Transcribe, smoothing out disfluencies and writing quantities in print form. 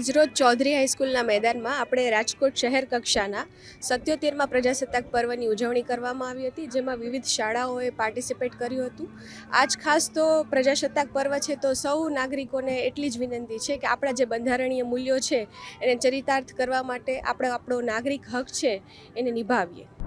આજરોજ ચૌધરી હાઈસ્કૂલના મેદાનમાં આપણે રાજકોટ શહેર કક્ષાના 77મા પ્રજાસત્તાક પર્વની ઉજવણી કરવામાં આવી હતી, જેમાં વિવિધ શાળાઓએ પાર્ટિસિપેટ કર્યું હતું. આજ ખાસ તો પ્રજાસત્તાક પર્વ છે, તો સૌ નાગરિકોને એટલી જ વિનંતી છે કે આપણા જે બંધારણીય મૂલ્યો છે એને ચરિતાર્થ કરવા માટે આપણે આપણો નાગરિક હક છે એને નિભાવીએ.